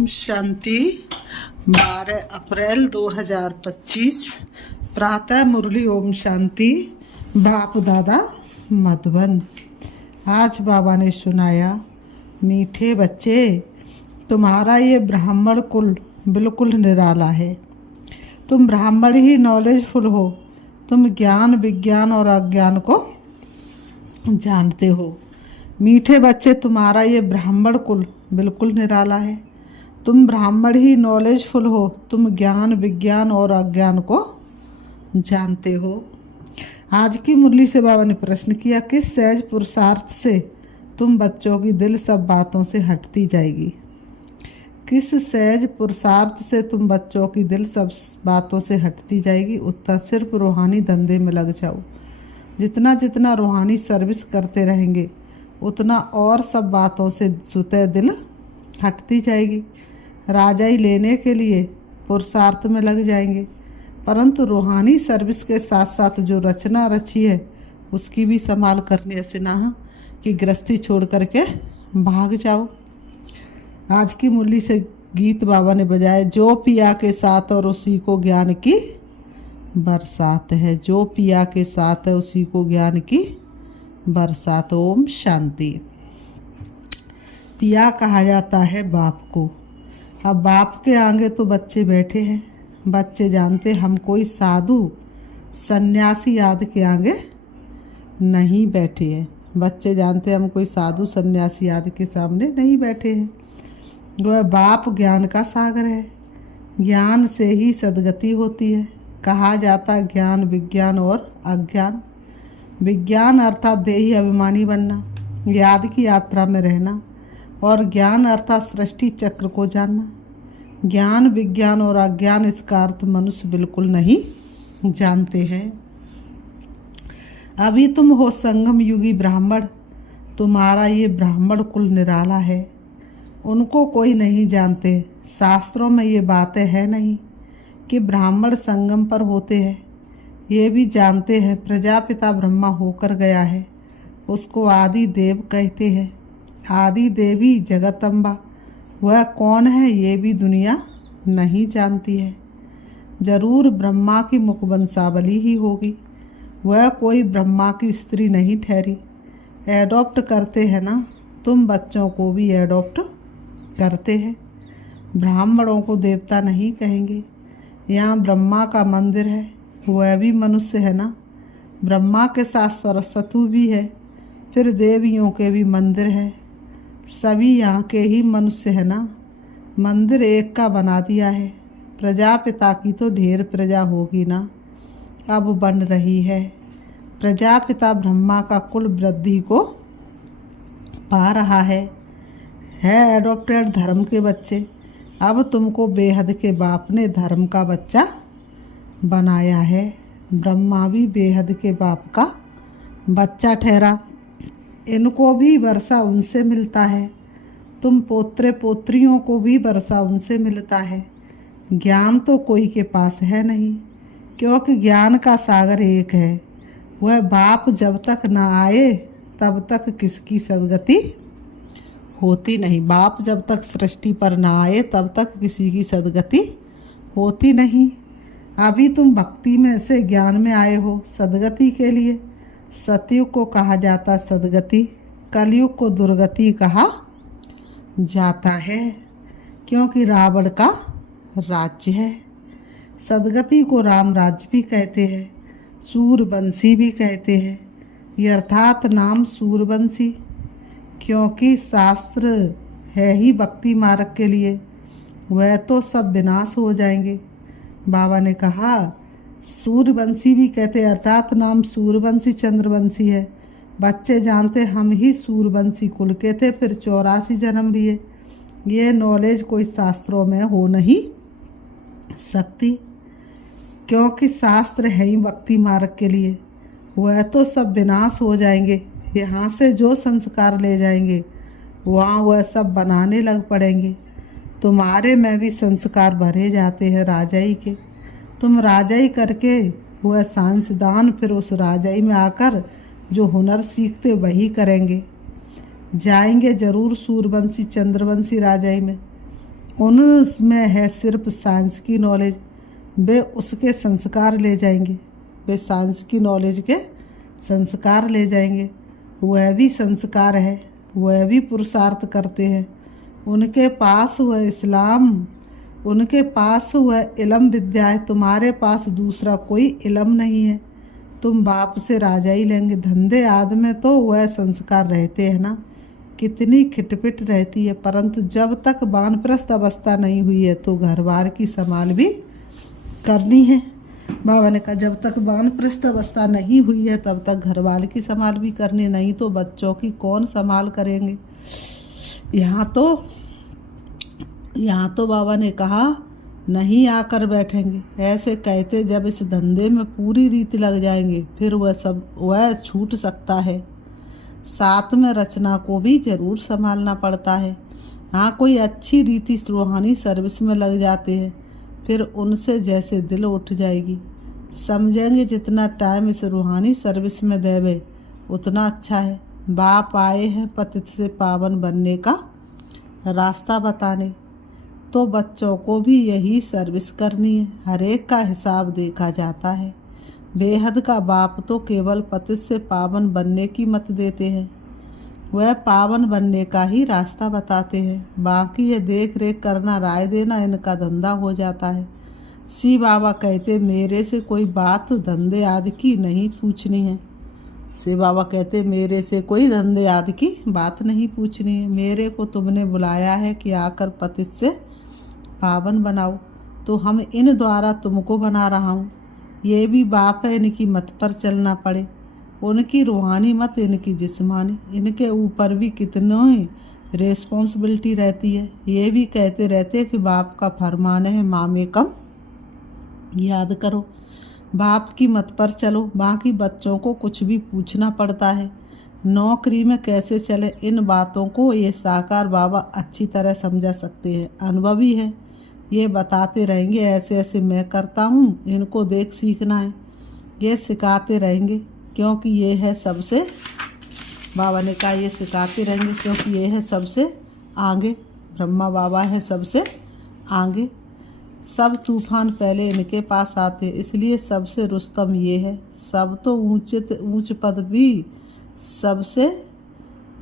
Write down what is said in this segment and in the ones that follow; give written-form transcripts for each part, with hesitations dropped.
ओम शांति। 12 अप्रैल 2025 प्रातः मुरली। ओम शांति। बाप दादा मधुबन। आज बाबा ने सुनाया, मीठे बच्चे, तुम्हारा ये ब्राह्मण कुल बिल्कुल निराला है। तुम ब्राह्मण ही नॉलेजफुल हो। तुम ज्ञान विज्ञान और अज्ञान को जानते हो। मीठे बच्चे, तुम्हारा ये ब्राह्मण कुल बिल्कुल निराला है। तुम ब्राह्मण ही नॉलेजफुल हो। तुम ज्ञान विज्ञान और अज्ञान को जानते हो। आज की मुरली से बाबा ने प्रश्न किया, किस सहज पुरुषार्थ से तुम बच्चों की दिल सब बातों से हटती जाएगी? किस सहज पुरुषार्थ से तुम बच्चों की दिल सब बातों से हटती जाएगी? उत्तर, सिर्फ रूहानी धंधे में लग जाओ। जितना जितना रूहानी सर्विस करते रहेंगे उतना और सब बातों से सुतह दिल हटती जाएगी। राजाई लेने के लिए पुरुषार्थ में लग जाएंगे, परंतु रूहानी सर्विस के साथ साथ जो रचना रची है उसकी भी संभाल करने से ना कि गृहस्थी छोड़ करके भाग जाओ। आज की मुरली से गीत बाबा ने बजाया, जो पिया के साथ और उसी को ज्ञान की बरसात है। जो पिया के साथ है उसी को ज्ञान की बरसात। ओम शांति। पिया कहा जाता है बाप को। अब बाप के आगे तो बच्चे बैठे हैं। बच्चे जानते हम कोई साधु सन्यासी आदि के आगे नहीं बैठे हैं। बच्चे जानते हम कोई साधु सन्यासी आदि के सामने नहीं बैठे हैं। वह बाप ज्ञान का सागर है। ज्ञान से ही सदगति होती है। कहा जाता ज्ञान विज्ञान और अज्ञान। विज्ञान अर्थात देही अभिमानी बनना, याद की यात्रा में रहना, और ज्ञान अर्थात सृष्टि चक्र को जानना। ज्ञान विज्ञान और अज्ञान इसका अर्थ मनुष्य बिल्कुल नहीं जानते हैं। अभी तुम हो संगम युगी ब्राह्मण। तुम्हारा ये ब्राह्मण कुल निराला है। उनको कोई नहीं जानते। शास्त्रों में ये बातें हैं नहीं कि ब्राह्मण संगम पर होते हैं। ये भी जानते हैं प्रजापिता ब्रह्मा होकर गया है, उसको आदि देव कहते हैं। आदि देवी जगतम्बा, वह कौन है ये भी दुनिया नहीं जानती है। जरूर ब्रह्मा की मुखवंशावली ही होगी। वह कोई ब्रह्मा की स्त्री नहीं ठहरी। एडॉप्ट करते हैं ना, तुम बच्चों को भी एडॉप्ट करते हैं। ब्राह्मणों को देवता नहीं कहेंगे। यहाँ ब्रह्मा का मंदिर है, वह भी मनुष्य है ना। ब्रह्मा के साथ सरस्वती भी है, फिर देवियों के भी मंदिर है। सभी यहाँ के ही मनुष्य है ना। मंदिर एक का बना दिया है। प्रजापिता की तो ढेर प्रजा होगी ना, अब बन रही है। प्रजापिता ब्रह्मा का कुल वृद्धि को पा रहा है एडॉप्टेड धर्म के बच्चे। अब तुमको बेहद के बाप ने धर्म का बच्चा बनाया है। ब्रह्मा भी बेहद के बाप का बच्चा ठहरा। इनको भी वर्षा उनसे मिलता है। तुम पोत्रे पोत्रियों को भी वर्षा उनसे मिलता है। ज्ञान तो कोई के पास है नहीं, क्योंकि ज्ञान का सागर एक है। वह बाप जब तक न आए तब तक किसकी सदगति होती नहीं। बाप जब तक सृष्टि पर न आए तब तक किसी की सदगति होती नहीं। अभी तुम भक्ति में से ज्ञान में आए हो सदगति के लिए। सतयुग को कहा जाता सदगति, कलयुग को दुर्गति कहा जाता है, क्योंकि रावण का राज्य है। सदगति को राम राज्य भी कहते हैं, सूरवंशी भी कहते हैं। ये अर्थात नाम सूरवंशी, क्योंकि शास्त्र है ही भक्ति मार्ग के लिए। वह तो सब विनाश हो जाएंगे। बाबा ने कहा सूरवंशी भी कहते, अर्थात नाम सूरवंशी चंद्रवंशी है। बच्चे जानते हम ही सूरवंशी कुल के थे, फिर 84 जन्म लिए। ये नॉलेज कोई शास्त्रों में हो नहीं सकती, क्योंकि शास्त्र है ही भक्ति मार्ग के लिए। वह तो सब विनाश हो जाएंगे। यहाँ से जो संस्कार ले जाएंगे वहाँ वह सब बनाने लग पड़ेंगे। तुम्हारे में भी संस्कार भरे जाते हैं राजाई के। तुम राजाई करके वह सांसदान, फिर उस राजाई में आकर जो हुनर सीखते वही करेंगे। जाएंगे जरूर सूरवंशी चंद्रवंशी राजाई में। उनमें है सिर्फ साइंस की नॉलेज, वे उसके संस्कार ले जाएंगे। वे साइंस की नॉलेज के संस्कार ले जाएंगे। वह भी संस्कार है, वह भी पुरुषार्थ करते हैं। उनके पास वह इस्लाम, उनके पास वह इल्म विद्या है। तुम्हारे पास दूसरा कोई इल्म नहीं है। तुम बाप से राजा ही लेंगे। धंधे आदि में तो वह संस्कार रहते हैं ना, कितनी खिटपिट रहती है, परंतु जब तक वानप्रस्थ अवस्था नहीं हुई है तो घर बार की संभाल भी करनी है। बाबा ने कहा जब तक वानप्रस्थ अवस्था नहीं हुई है तब तक घर वाले की संभाल भी करनी, नहीं तो बच्चों की कौन संभाल करेंगे। यहाँ तो बाबा ने कहा नहीं आकर बैठेंगे। ऐसे कहते जब इस धंधे में पूरी रीति लग जाएंगे फिर वह छूट सकता है। साथ में रचना को भी जरूर संभालना पड़ता है। हाँ, कोई अच्छी रीति रूहानी सर्विस में लग जाते हैं फिर उनसे जैसे दिल उठ जाएगी। समझेंगे जितना टाइम इस रूहानी सर्विस में देवे उतना अच्छा है। बाप आए हैं पतित से पावन बनने का रास्ता बताने, तो बच्चों को भी यही सर्विस करनी है। हर एक का हिसाब देखा जाता है। बेहद का बाप तो केवल पतित से पावन बनने की मत देते हैं, वह पावन बनने का ही रास्ता बताते हैं। बाकी ये देख रेख करना, राय देना इनका धंधा हो जाता है। शिव बाबा कहते मेरे से कोई बात धंधे आदि की नहीं पूछनी है। शिव बाबा कहते मेरे से कोई धंधे आदि की बात नहीं पूछनी है। मेरे को तुमने बुलाया है कि आकर पतित से पावन बनाओ, तो हम इन द्वारा तुमको बना रहा हूँ। ये भी बाप है, इनकी मत पर चलना पड़े। उनकी रूहानी मत, इनकी जिस्मानी, इनके ऊपर भी कितनी रिस्पॉन्सिबिलिटी रहती है। ये भी कहते रहते कि बाप का फरमान है माँ में कम याद करो, बाप की मत पर चलो। बाकी बच्चों को कुछ भी पूछना पड़ता है, नौकरी में कैसे चले, इन बातों को ये साकार बाबा अच्छी तरह समझा सकते हैं, अनुभवी है। ये बताते रहेंगे ऐसे ऐसे मैं करता हूँ, इनको देख सीखना है। ये सिखाते रहेंगे क्योंकि ये है सबसे, बाबा ने कहा ये सिखाते रहेंगे क्योंकि ये है सबसे आगे। ब्रह्मा बाबा है सबसे आगे। सब तूफान पहले इनके पास आते, इसलिए सबसे रुस्तम ये है। सब तो ऊंच पद भी सबसे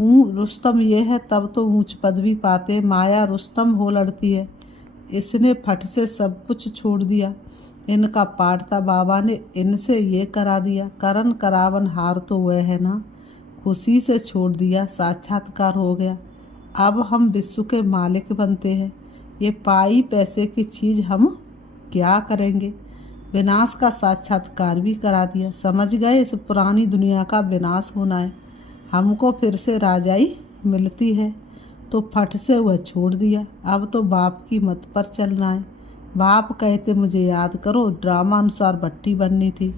रुस्तम ये है, तब तो ऊंच पद भी पाते। माया रुस्तम हो लड़ती है, इसने फट से सब कुछ छोड़ दिया। इनका पाठ था, बाबा ने इनसे ये करा दिया। करण करावन हार तो वह है ना, खुशी से छोड़ दिया, साक्षात्कार हो गया। अब हम विश्व के मालिक बनते हैं। ये पाई पैसे की चीज़ हम क्या करेंगे। विनाश का साक्षात्कार भी करा दिया। समझ गए इस पुरानी दुनिया का विनाश होना है, हमको फिर से राजाई मिलती है, तो फट से वह छोड़ दिया। अब तो बाप की मत पर चलना है। बाप कहते मुझे याद करो, ड्रामा अनुसार भट्टी बननी थी।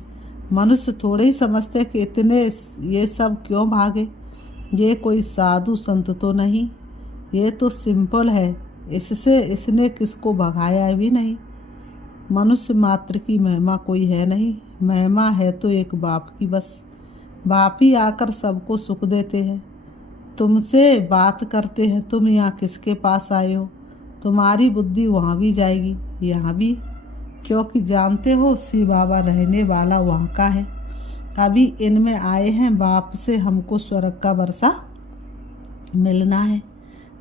मनुष्य थोड़े ही समझते कि इतने ये सब क्यों भागे। ये कोई साधु संत तो नहीं, ये तो सिंपल है। इसने किसको भगाया भी नहीं। मनुष्य मात्र की महिमा कोई है नहीं, महिमा है तो एक बाप की बस। बाप ही आकर सबको सुख देते हैं। तुमसे बात करते हैं, तुम यहाँ किसके पास आए हो। तुम्हारी बुद्धि वहाँ भी जाएगी, यहाँ भी, क्योंकि जानते हो शिव बाबा रहने वाला वहाँ का है। अभी इनमें आए हैं, बाप से हमको स्वर्ग का वर्षा मिलना है।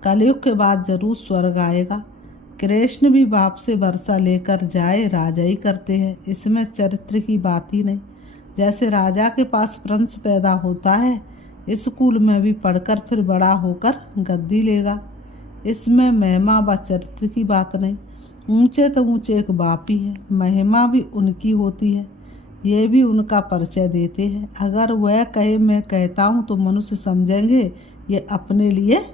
कलयुग के बाद जरूर स्वर्ग आएगा। कृष्ण भी बाप से वर्षा लेकर जाए, राजा ही करते हैं। इसमें चरित्र की बात ही नहीं। जैसे राजा के पास वंश पैदा होता है, स्कूल में भी पढ़कर फिर बड़ा होकर गद्दी लेगा। इसमें महिमा व चरित्र की बात नहीं। ऊंचे तो ऊंचे एक बाप ही है, महिमा भी उनकी होती है। ये भी उनका परिचय देते हैं। अगर वह कहे मैं कहता हूँ तो मनुष्य समझेंगे ये अपने लिए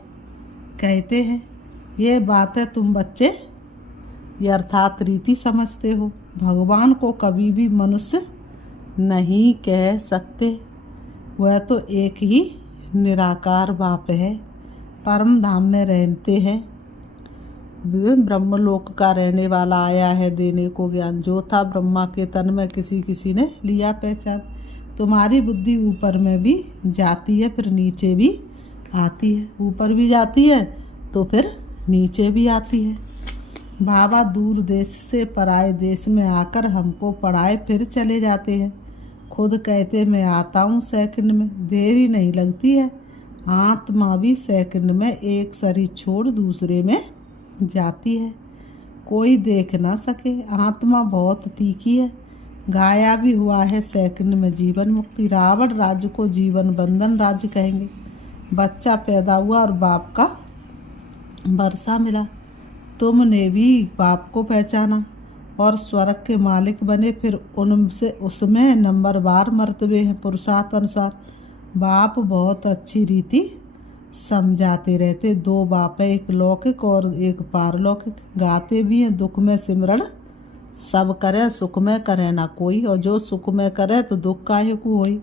कहते हैं। ये बात है तुम बच्चे ये अर्थात रीति समझते हो। भगवान को कभी भी मनुष्य नहीं कह सकते, वह तो एक ही निराकार बाप है। परम धाम में रहते हैं, ब्रह्मलोक का रहने वाला आया है देने को ज्ञान। जो था ब्रह्मा के तन में किसी ने लिया पहचान। तुम्हारी बुद्धि ऊपर में भी जाती है फिर नीचे भी आती है, ऊपर भी जाती है तो फिर नीचे भी आती है। बाबा दूर देश से पराए देश में आकर हमको पढ़ाए फिर चले जाते हैं। खुद कहते मैं आता हूँ सेकंड में, देरी नहीं लगती है। आत्मा भी सेकंड में एक शरीर छोड़ दूसरे में जाती है, कोई देख ना सके। आत्मा बहुत तीखी है, गाया भी हुआ है सेकंड में जीवन मुक्ति। रावण राज्य को जीवन बंधन राज्य कहेंगे। बच्चा पैदा हुआ और बाप का वर्षा मिला, तुमने भी बाप को पहचाना और स्वर्ग के मालिक बने। फिर उनसे उसमें नंबरवार मर्तबे हैं पुरुषार्थ अनुसार। बाप बहुत अच्छी रीति समझाते रहते। दो बाप है, एक लौकिक और एक पारलौकिक। गाते भी हैं दुख में सिमरण सब करे, सुख में करे ना कोई। और जो सुख में करे तो दुख काहे को होई,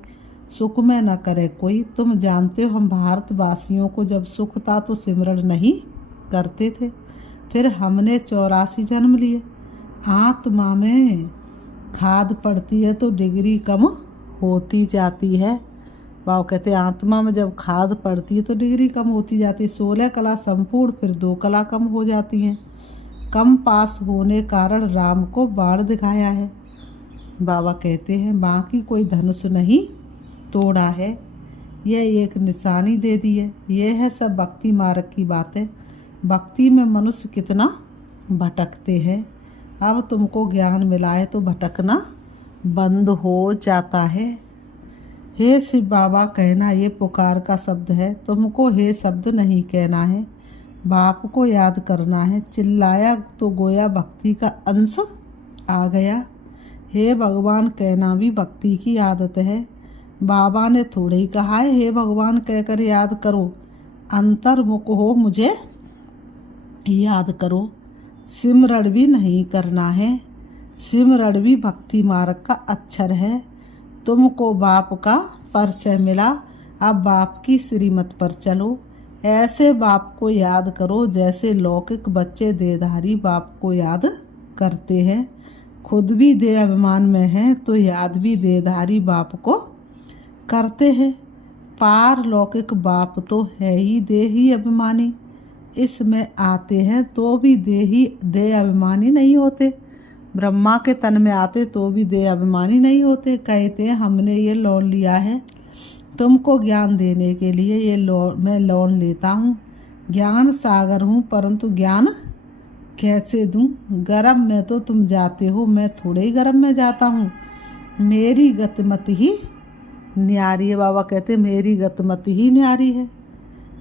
सुख में न करे कोई। तुम जानते हो हम भारतवासियों को जब सुख था तो सिमरण नहीं करते थे। फिर हमने 84 जन्म लिए। आत्मा में खाद पड़ती है तो डिग्री कम होती जाती है। बाबा कहते हैं आत्मा में जब खाद पड़ती है तो डिग्री कम होती जाती है। 16 कला संपूर्ण, फिर 2 कला कम हो जाती हैं। कम पास होने कारण राम को बाण दिखाया है। बाबा कहते हैं बाकी कोई धनुष नहीं तोड़ा है, यह एक निशानी दे दी है। यह है सब भक्ति मार्ग की बातें। भक्ति में मनुष्य कितना भटकते हैं। अब तुमको ज्ञान मिला है तो भटकना बंद हो जाता है। हे शिव बाबा कहना ये पुकार का शब्द है, तुमको हे शब्द नहीं कहना है। बाप को याद करना है। चिल्लाया तो गोया भक्ति का अंश आ गया। हे भगवान कहना भी भक्ति की आदत है। बाबा ने थोड़े ही कहा है हे भगवान कहकर याद करो, अंतर्मुख हो मुझे याद करो। सिमरण भी नहीं करना है, सिमरण भी भक्ति मार्ग का अक्षर है। तुमको बाप का परिचय मिला, अब बाप की श्रीमत पर चलो। ऐसे बाप को याद करो जैसे लौकिक बच्चे देहधारी बाप को याद करते हैं। खुद भी देह अभिमान में हैं तो याद भी देहधारी बाप को करते हैं। पार लौकिक बाप तो है ही देही अभिमानी, इसमें आते हैं तो भी देह अभिमानी नहीं होते। ब्रह्मा के तन में आते तो भी देह अभिमानी नहीं होते। कहते हैं हमने ये लोन लिया है तुमको ज्ञान देने के लिए, ये मैं लोन लेता हूँ। ज्ञान सागर हूँ परंतु ज्ञान कैसे दूँ। गर्म में तो तुम जाते हो, मैं थोड़े ही गर्म में जाता हूँ। मेरी गतिमति ही न्यारी है। बाबा कहते मेरी गतिमति ही न्यारी है।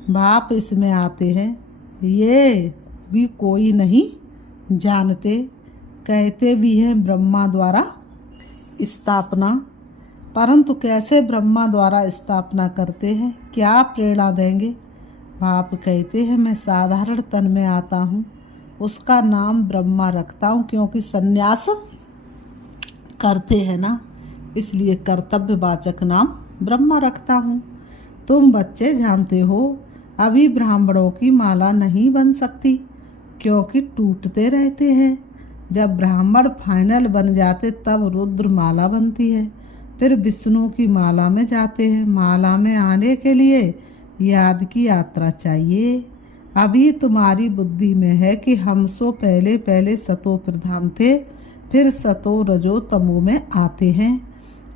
बाप इसमें आते हैं ये भी कोई नहीं जानते। कहते भी हैं ब्रह्मा द्वारा स्थापना, परंतु कैसे ब्रह्मा द्वारा स्थापना करते हैं, क्या प्रेरणा देंगे। बाप कहते हैं मैं साधारण तन में आता हूँ, उसका नाम ब्रह्मा रखता हूँ क्योंकि सन्यास करते हैं ना, इसलिए कर्तव्यवाचक नाम ब्रह्मा रखता हूँ। तुम बच्चे जानते हो अभी ब्राह्मणों की माला नहीं बन सकती क्योंकि टूटते रहते हैं। जब ब्राह्मण फाइनल बन जाते तब रुद्र माला बनती है, फिर विष्णु की माला में जाते हैं। माला में आने के लिए याद की यात्रा चाहिए। अभी तुम्हारी बुद्धि में है कि हम सो पहले पहले सतो प्रधान थे, फिर सतो रजो तमो में आते हैं।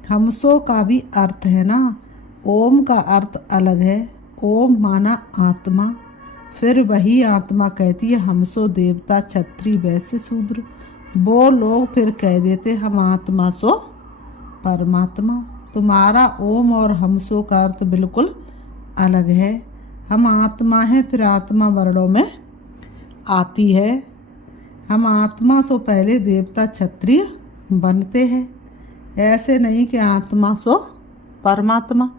हमसो का भी अर्थ है ना, ओम का अर्थ अलग है। ओम माना आत्मा, फिर वही आत्मा कहती है हमसो देवता क्षत्रिय वैश्य शूद्र। वो लोग फिर कह देते हम आत्मा सो परमात्मा। तुम्हारा ओम और हमसो का अर्थ बिल्कुल अलग है। हम आत्मा हैं फिर आत्मा वर्णों में आती है। हम आत्मा सो पहले देवता क्षत्रिय बनते हैं, ऐसे नहीं कि आत्मा सो परमात्मा।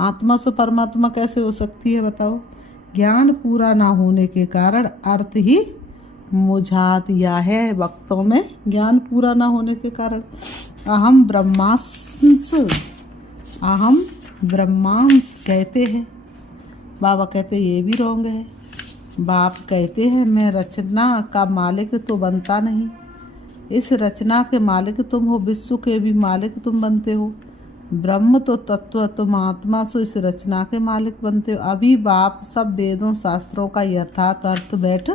आत्मा सो परमात्मा कैसे हो सकती है बताओ। ज्ञान पूरा ना होने के कारण अर्थ ही मुझा दिया है वक्तों में। ज्ञान पूरा ना होने के कारण अहम ब्रह्मांश कहते हैं। बाबा कहते ये भी रोंग है। बाप कहते हैं मैं रचना का मालिक तो बनता नहीं, इस रचना के मालिक तुम हो, विश्व के भी मालिक तुम बनते हो। ब्रह्म तो तत्व, तुम आत्मा सो इस रचना के मालिक बनते हो। अभी बाप सब वेदों शास्त्रों का यथार्थ अर्थ बैठ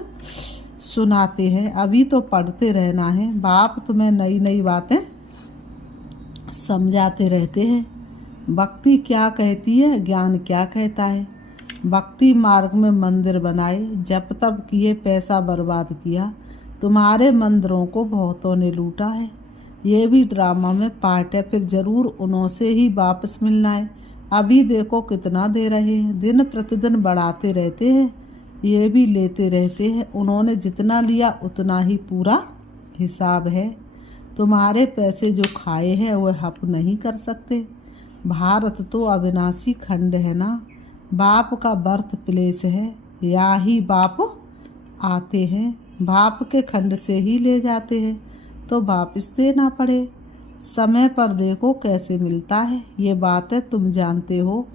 सुनाते हैं, अभी तो पढ़ते रहना है। बाप तुम्हें नई नई बातें समझाते रहते हैं। भक्ति क्या कहती है, ज्ञान क्या कहता है। भक्ति मार्ग में मंदिर बनाए, जप तप किए, पैसा बर्बाद किया। तुम्हारे मंदिरों को बहुतों ने लूटा है। ये भी ड्रामा में पार्ट है, फिर जरूर उन्हों से ही वापस मिलना है। अभी देखो कितना दे रहे हैं, दिन प्रतिदिन बढ़ाते रहते हैं, ये भी लेते रहते हैं। उन्होंने जितना लिया उतना ही पूरा हिसाब है। तुम्हारे पैसे जो खाए हैं वह हप नहीं कर सकते। भारत तो अविनाशी खंड है ना, बाप का बर्थ प्लेस है, यहाँ ही बाप आते हैं, बाप के खंड से ही ले जाते हैं, तो वापिस देना पड़े। समय पर देखो कैसे मिलता है, ये बातें तुम जानते हो,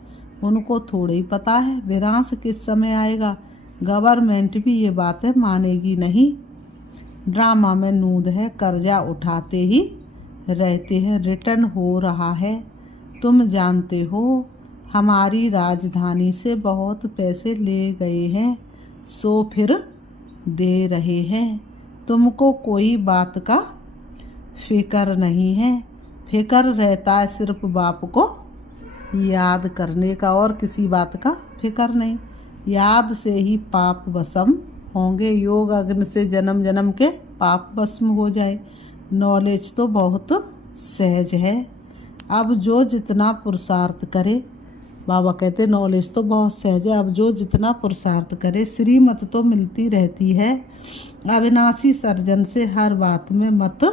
उनको थोड़े ही पता है विनाश किस समय आएगा। गवर्नमेंट भी ये बातें मानेगी नहीं। ड्रामा में नूद है, कर्जा उठाते ही रहते हैं, रिटर्न हो रहा है। तुम जानते हो हमारी राजधानी से बहुत पैसे ले गए हैं, सो फिर दे रहे हैं। तुमको कोई बात का फिक्र नहीं है, फिक्र रहता है सिर्फ बाप को याद करने का, और किसी बात का फिक्र नहीं। याद से ही पाप भस्म होंगे, योग अग्नि से जन्म जन्म के पाप भस्म हो जाए। नॉलेज तो बहुत सहज है, अब जो जितना पुरुषार्थ करे, बाबा कहते नॉलेज तो बहुत सहज है, अब जो जितना पुरुषार्थ करे, श्रीमत तो मिलती रहती है। अविनाशी सर्जन से हर बात में मत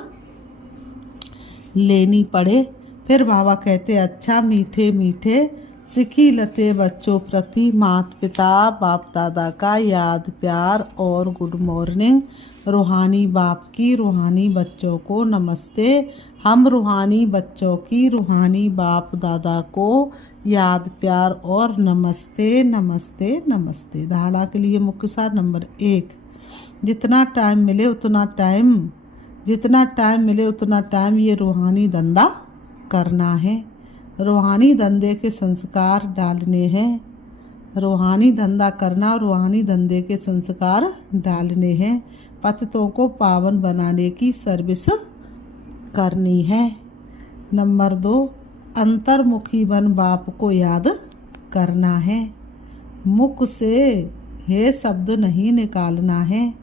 लेनी पड़े। फिर बाबा कहते अच्छा मीठे मीठे सिखी लते बच्चों प्रति माता पिता बाप दादा का याद प्यार और गुड मॉर्निंग। रूहानी बाप की रूहानी बच्चों को नमस्ते। हम रूहानी बच्चों की रूहानी बाप दादा को याद प्यार और नमस्ते नमस्ते नमस्ते। धारणा के लिए मुख्य सार नंबर 1, जितना टाइम मिले उतना टाइम ये रूहानी धंधा करना है। रूहानी धंधे के संस्कार डालने हैं, रूहानी धंधा करना, रूहानी धंधे के संस्कार डालने हैं। पतितों को पावन बनाने की सर्विस करनी है। नंबर 2, अंतर्मुखी बन बाप को याद करना है। मुख से हे शब्द नहीं निकालना है।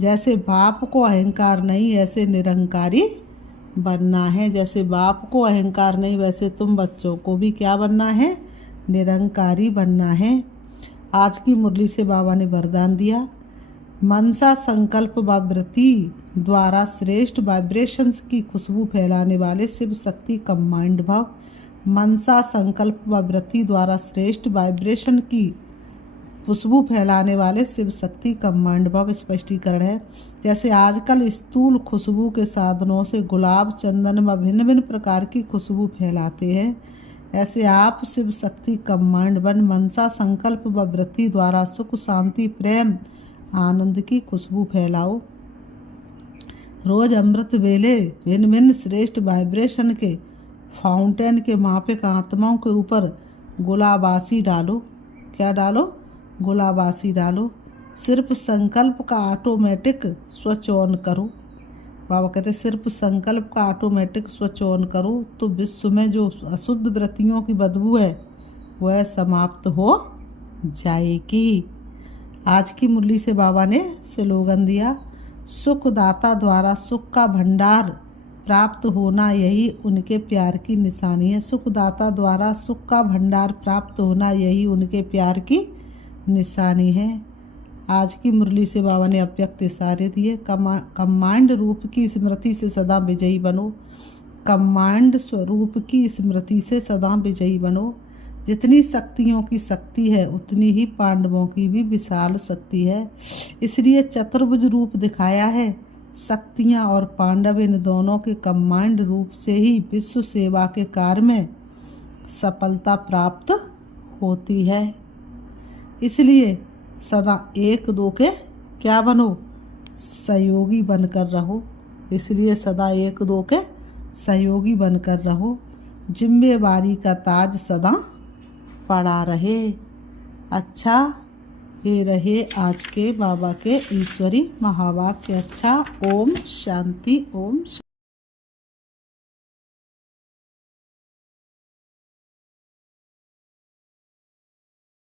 जैसे बाप को अहंकार नहीं, ऐसे निरंकारी बनना है। जैसे बाप को अहंकार नहीं, वैसे तुम बच्चों को भी क्या बनना है, निरंकारी बनना है। आज की मुरली से बाबा ने वरदान दिया, मनसा संकल्प व वृत्ति द्वारा श्रेष्ठ वाइब्रेशंस की खुशबू फैलाने वाले शिव शक्ति कमांड भव। मनसा संकल्प व वृत्ति द्वारा श्रेष्ठ वाइब्रेशन की खुशबू फैलाने वाले शिव शक्ति कमांड भव स्पष्टीकरण है। जैसे आजकल स्थूल खुशबू के साधनों से गुलाब चंदन व भिन्न भिन्न प्रकार की खुशबू फैलाते हैं, ऐसे आप शिव शक्ति कमांड बन मनसा संकल्प व वृत्ति द्वारा सुख शांति प्रेम आनंद की खुशबू फैलाओ। रोज अमृत वेले भिन्न भिन्न श्रेष्ठ वाइब्रेशन के फाउंटेन के मापिक आत्माओं के ऊपर गुलाबासी डालो। क्या डालो, गुलाबासी डालो। सिर्फ संकल्प का ऑटोमेटिक स्विच ऑन करो। बाबा कहते सिर्फ संकल्प का ऑटोमेटिक स्विच ऑन करो तो विश्व में जो अशुद्ध वृत्तियों की बदबू है वह समाप्त हो जाएगी। आज की मुरली से बाबा ने स्लोगन दिया, सुखदाता द्वारा सुख का भंडार प्राप्त होना यही उनके प्यार की निशानी है। सुखदाता द्वारा सुख का भंडार प्राप्त होना यही उनके प्यार की निशानी है। आज की मुरली से बाबा ने अव्यक्त इशारे दिए, कमांड रूप की स्मृति से सदा विजयी बनो। कमांड स्वरूप की स्मृति से सदा विजयी बनो। जितनी शक्तियों की शक्ति है उतनी ही पांडवों की भी विशाल शक्ति है, इसलिए चतुर्भुज रूप दिखाया है। शक्तियाँ और पांडव इन दोनों के कमांड रूप से ही विश्व सेवा के कार्य में सफलता प्राप्त होती है। इसलिए सदा एक दो के क्या बनो, सहयोगी बनकर रहो। इसलिए सदा एक दो के सहयोगी बनकर रहो। जिम्मेवारी का ताज सदा पड़ा रहे। अच्छा, ये रहे आज के बाबा के ईश्वरी महावाक्य। अच्छा, ओम शांति, ओम शांति।